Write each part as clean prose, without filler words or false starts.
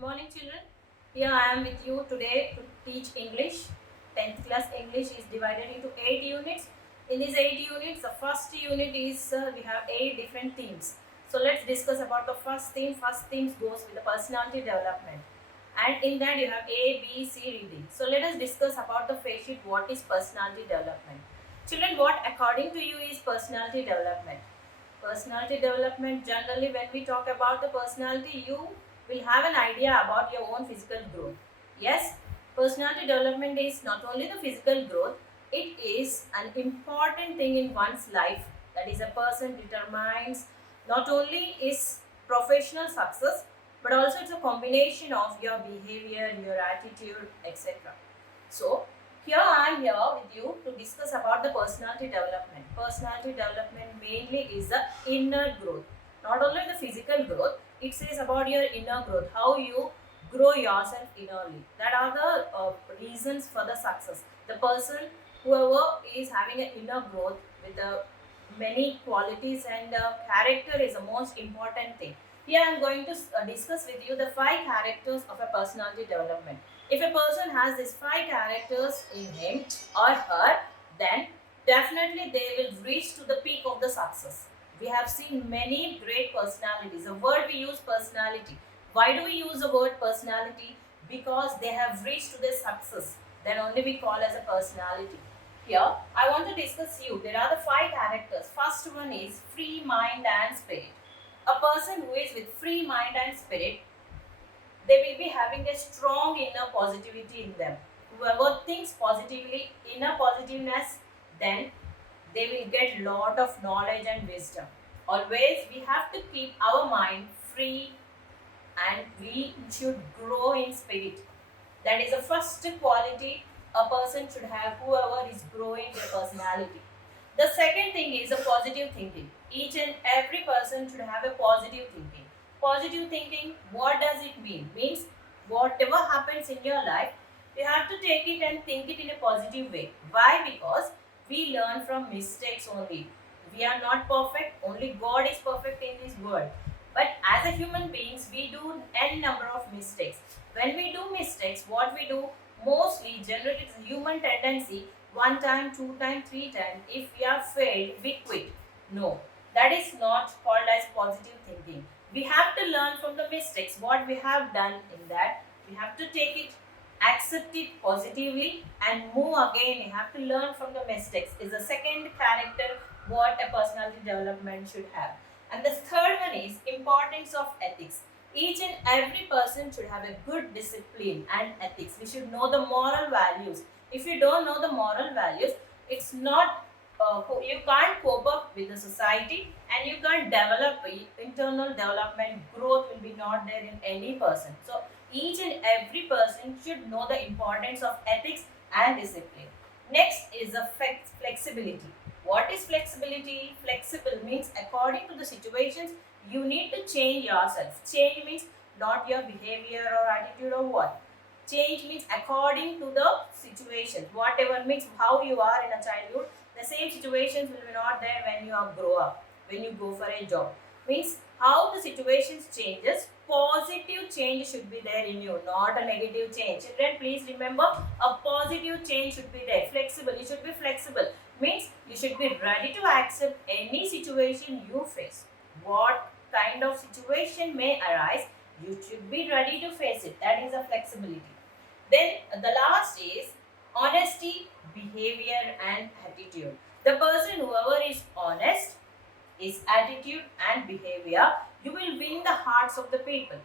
Morning children. Here I am with you today to teach English. 10th class English is divided into 8 units. In these 8 units, the first unit is we have 8 different themes. So let's discuss about the first theme. First theme goes with the personality development. And in that you have A, B, C reading. So let us discuss about the face sheet. What is personality development? Children, what according to you is personality development? Personality development, generally when we talk about the personality, you will have an idea about your own physical growth. Yes, personality development is not only the physical growth, it is an important thing in one's life. That is, a person determines not only his professional success, but also it's a combination of your behavior, your attitude, etc. So, here I am here with you to discuss about the personality development. Personality development mainly is the inner growth, not only the physical growth. It says about your inner growth, how you grow yourself innerly. That are the reasons for the success. The person, whoever is having an inner growth with many qualities and character is the most important thing. Here I am going to discuss with you the 5 characters of a personality development. If a person has these 5 characters in him or her, then definitely they will reach to the peak of the success. We have seen many great personalities. The word we use personality. Why do we use the word personality? Because they have reached to their success. Then only we call as a personality. Here, I want to discuss you. There are the 5 characters. First one is free mind and spirit. A person who is with free mind and spirit, they will be having a strong inner positivity in them. Whoever thinks positively, inner positiveness, then they will get lot of knowledge and wisdom. Always we have to keep our mind free and we should grow in spirit. That is the first quality a person should have, whoever is growing their personality. The second thing is a positive thinking. Each and every person should have a positive thinking. Positive thinking, what does it mean? Means whatever happens in your life, you have to take it and think it in a positive way. Why? Because we learn from mistakes only. We are not perfect, only God is perfect in this world. But as a human beings, we do n number of mistakes. When we do mistakes, what we do mostly, generally, it's a human tendency. One time, two time, three time. If we are failed, we quit. No, that is not called as positive thinking. We have to learn from the mistakes. What we have done in that, we have to take it, accept it positively, and move again. You have to learn from the mistakes. Is the second character what a personality development should have. And the third one is importance of ethics. Each and every person should have a good discipline and ethics. We should know the moral values. If you don't know the moral values, it's not you can't cope up with the society and you can't develop internal development. Growth will be not there in any person. So each and every person should know the importance of ethics and discipline. Next is the flexibility. What is flexibility? Flexible means according to the situations you need to change yourself. Change means not your behavior or attitude or what. Change means according to the situations. Whatever means how you are in a childhood, the same situations will be not there when you are grow up, when you go for a job. Means how the situations changes, positive change should be there in you, not a negative change. Children, please remember, a positive change should be there. Flexible, you should be flexible. Means you should be ready to accept any situation you face. What kind of situation may arise, you should be ready to face it. That is a flexibility. Then the last is honesty, behavior, and attitude. The person, whoever is honest, his attitude and behavior, you will win the hearts of the people.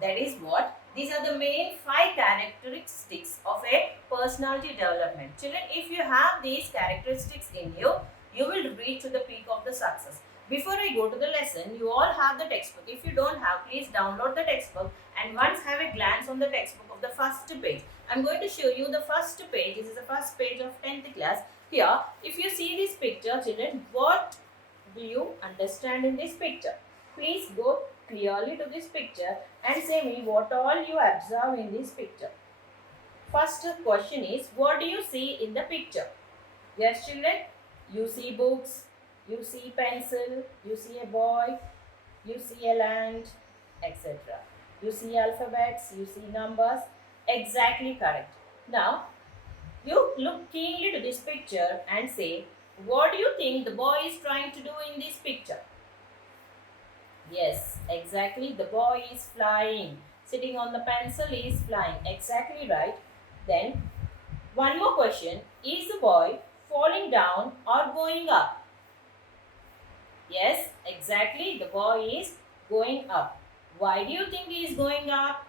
That is what these are the main 5 characteristics of a personality development. Children, if you have these characteristics in you, you will reach to the peak of the success. Before I go to the lesson, you all have the textbook. If you don't have, please download the textbook and once have a glance on the textbook of the first page. I'm going to show you the first page. This is the first page of 10th class. Here, if you see this picture, children, what do you understand in this picture? Please go clearly to this picture and say me what all you observe in this picture. First question is, what do you see in the picture? Yes, children, you see books, you see pencil, you see a boy, you see a land, etc. You see alphabets, you see numbers. Exactly correct. Now, you look keenly to this picture and say, what do you think the boy is trying to do in this picture? Yes, exactly. The boy is flying. Sitting on the pencil is flying. Exactly right. Then, one more question. Is the boy falling down or going up? Yes, exactly. The boy is going up. Why do you think he is going up?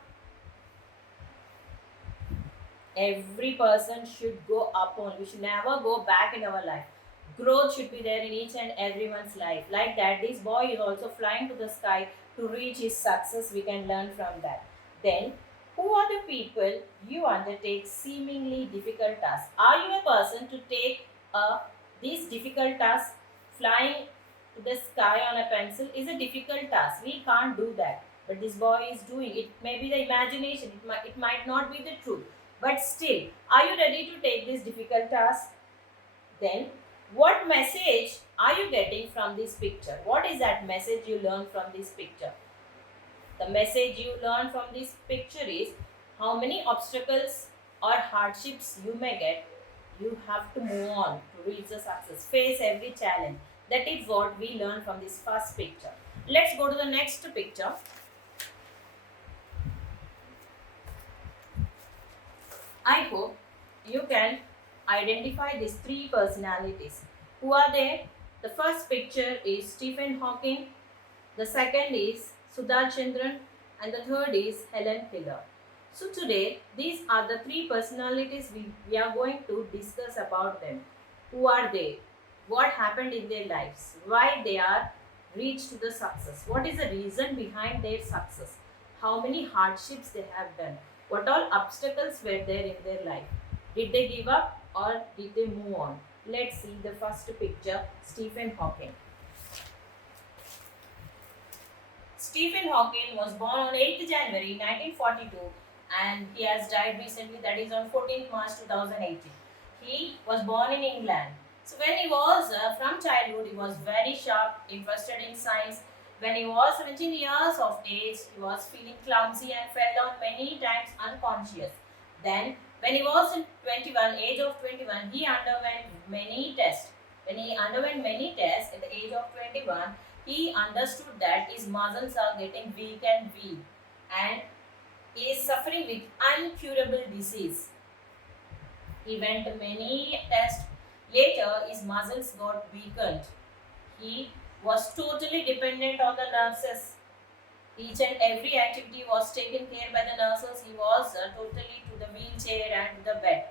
Every person should go up only. We should never go back in our life. Growth should be there in each and everyone's life. Like that, this boy is also flying to the sky to reach his success. We can learn from that. Then, who are the people you undertake seemingly difficult tasks? Are you a person to take these difficult tasks? Flying to the sky on a pencil is a difficult task. We can't do that. But this boy is doing it. Maybe the imagination. It might not be the truth. But still, are you ready to take this difficult task? Then, what message are you getting from this picture? What is that message you learn from this picture? The message you learn from this picture is how many obstacles or hardships you may get, you have to move on to reach the success. Face every challenge. That is what we learn from this first picture. Let's go to the next picture. I hope you can identify these three personalities. Who are they? The first picture is Stephen Hawking, the second is Sudha Chandran, and the third is Helen Keller. So today, these are the three personalities we are going to discuss about them. Who are they? What happened in their lives? Why they are reached to the success? What is the reason behind their success? How many hardships they have done? What all obstacles were there in their life? Did they give up or did they move on? Let's see the first picture, Stephen Hawking. Stephen Hawking was born on 8th January 1942 and he has died recently, that is on 14th March 2018. He was born in England. So when he was from childhood, he was very sharp, interested in science. When he was 17 years of age, he was feeling clumsy and fell down many times unconscious. Then when he was in 21, age of 21, he underwent many tests. When he underwent many tests at the age of 21, he understood that his muscles are getting weak and weak and he is suffering with incurable disease. He went many tests. Later, his muscles got weakened. He was totally dependent on the nurses. Each and every activity was taken care by the nurses. He was totally to the wheelchair and to the bed.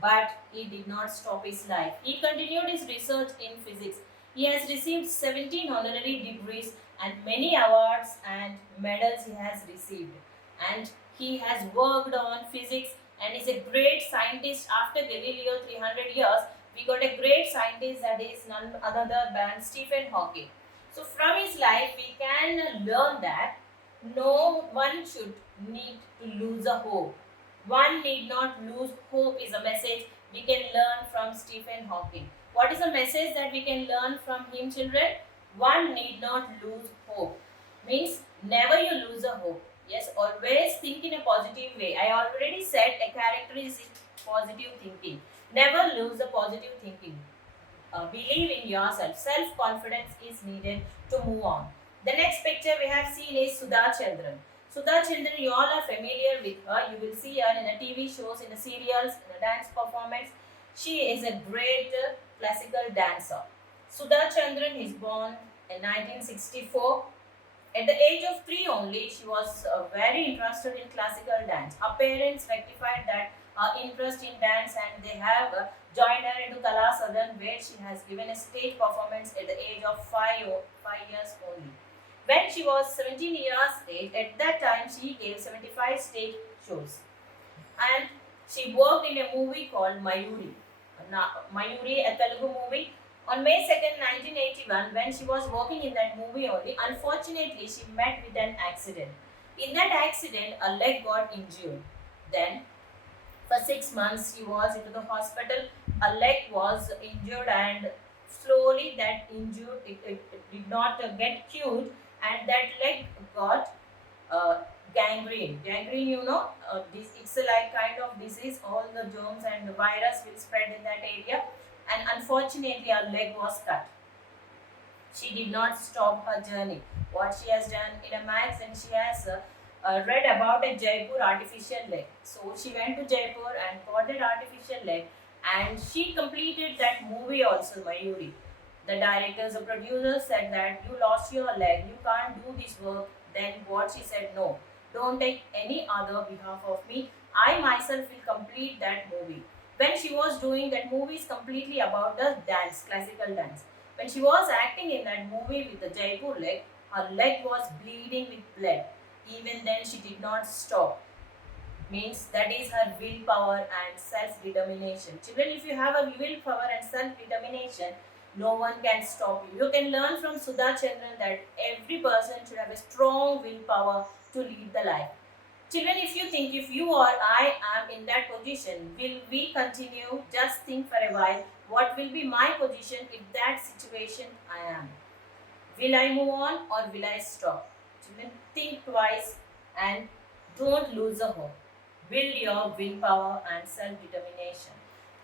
But he did not stop his life. He continued his research in physics. He has received 17 honorary degrees and many awards and medals he has received. And he has worked on physics and is a great scientist. After Galileo 300 years, we got a great scientist, that is none other than Stephen Hawking. So from his life, we can learn that no one should need to lose a hope. One need not lose hope is a message we can learn from Stephen Hawking. What is the message that we can learn from him, children? One need not lose hope. Means never you lose a hope. Yes, always think in a positive way. I already said a characteristic positive thinking. Never lose the positive thinking. Believe in yourself. Self-confidence is needed to move on. The next picture we have seen is Sudha Chandran. Sudha Chandran, you all are familiar with her. You will see her in the TV shows, in the serials, in the dance performance. She is a great classical dancer. Sudha Chandran is born in 1964. At the age of 3 only, she was very interested in classical dance. Her parents rectified that interest in dance and they have joined her into Kala Sadan, where she has given a stage performance at the age of 5 years only. When she was 17 years age, at that time she gave 75 stage shows. And she worked in a movie called Mayuri. Mayuri, a Telugu movie. On May 2nd, 1981, when she was working in that movie only, unfortunately she met with an accident. In that accident, a leg got injured. Then, for 6 months, she was into the hospital. A leg was injured and slowly that injured, it did not get cured and that leg got gangrene. Gangrene, this it's a like kind of disease. All the germs and the virus will spread in that area. And unfortunately, her leg was cut. She did not stop her journey. What she has done in a magazine, she has read about a Jaipur artificial leg. So she went to Jaipur and got that artificial leg, and she completed that movie also, Mayuri. The directors, the producers said that you lost your leg, you can't do this work. Then what she said, no, don't take any other behalf of me. I myself will complete that movie. When she was doing that movie is completely about the dance, classical dance. When she was acting in that movie with the Jaipur leg, her leg was bleeding with blood. Even then, she did not stop. Means that is her willpower and self-determination. Children, if you have a willpower and self-determination, no one can stop you. You can learn from Sudha Chandran that every person should have a strong willpower to lead the life. Children, if you think if you or I am in that position, will we continue? Just think for a while. What will be my position if that situation I am? Will I move on or will I stop? Children, think twice and don't lose the hope. Build your willpower and self-determination.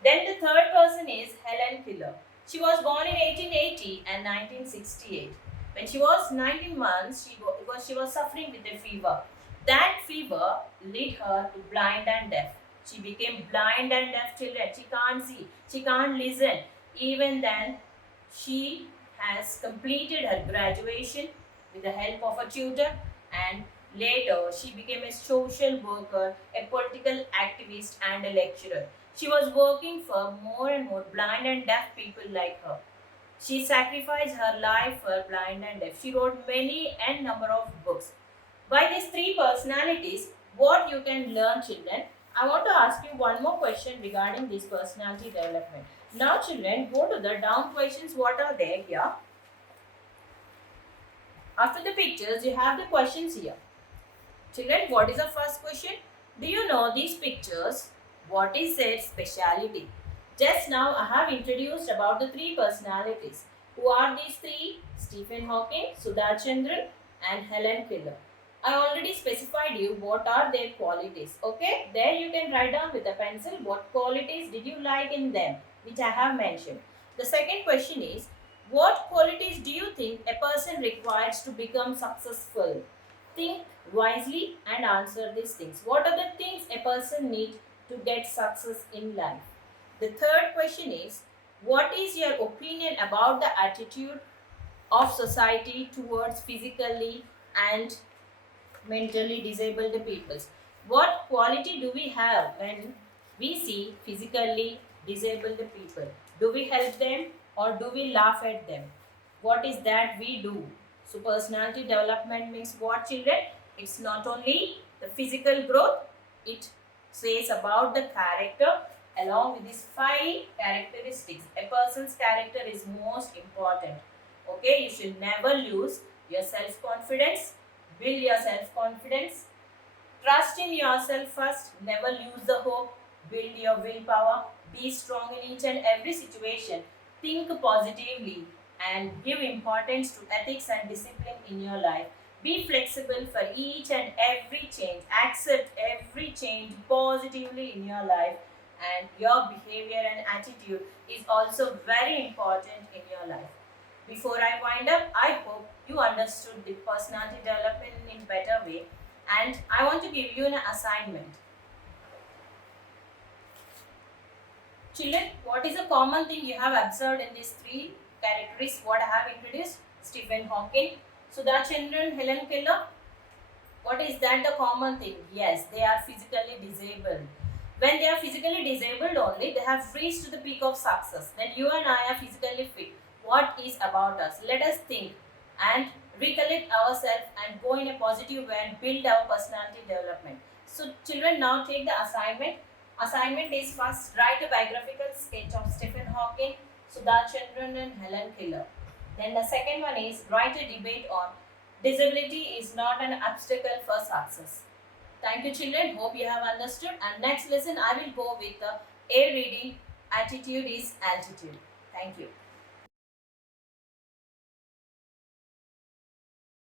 Then the third person is Helen Keller. She was born in 1880 and 1968. When she was 19 months, she was suffering with a fever. That fever led her to blind and deaf. She became blind and deaf children. She can't see, she can't listen. Even then, she has completed her graduation with the help of a tutor, and later she became a social worker, a political activist and a lecturer. She was working for more and more blind and deaf people like her. She sacrificed her life for blind and deaf. She wrote many and number of books. By these three personalities, what you can learn, children? I want to ask you one more question regarding this personality development. Now, children, go to the down questions. What are there here? After the pictures, you have the questions here. Children, what is the first question? Do you know these pictures? What is their speciality? Just now, I have introduced about the three personalities. Who are these three? Stephen Hawking, Sudha Chandran, and Helen Keller. I already specified you what are their qualities. Okay, there you can write down with a pencil what qualities did you like in them, which I have mentioned. The second question is, what qualities do you think a person requires to become successful? Think wisely and answer these things. What are the things a person needs to get success in life? The third question is, what is your opinion about the attitude of society towards physically and mentally disabled people? What quality do we have when we see physically disabled people? Do we help them or do we laugh at them? What is that we do? So personality development means what, children? It's not only the physical growth, it says about the character along with these 5 characteristics. A person's character is most important. Okay, you should never lose your self-confidence. Build your self-confidence. Trust in yourself first. Never lose the hope. Build your willpower. Be strong in each and every situation. Think positively and give importance to ethics and discipline in your life. Be flexible for each and every change. Accept every change positively in your life. And your behavior and attitude is also very important in your life. Before I wind up, I hope you understood the personality development in better way, and I want to give you an assignment. Children, what is a common thing you have observed in these 3 characteristics what I have introduced? Stephen Hawking, Sudha Chandran, Helen Keller. What is that the common thing? Yes, they are physically disabled. When they are physically disabled only, they have reached to the peak of success. Then you and I are physically fit. What is about us? Let us think and recollect ourselves and go in a positive way and build our personality development. So children, now take the assignment. Assignment is first write a biographical sketch of Stephen Hawking, Sudha Chandran and Helen Keller. Then the second one is write a debate on disability is not an obstacle for success. Thank you, children. Hope you have understood. And next lesson I will go with the A reading. Attitude is altitude. Thank you.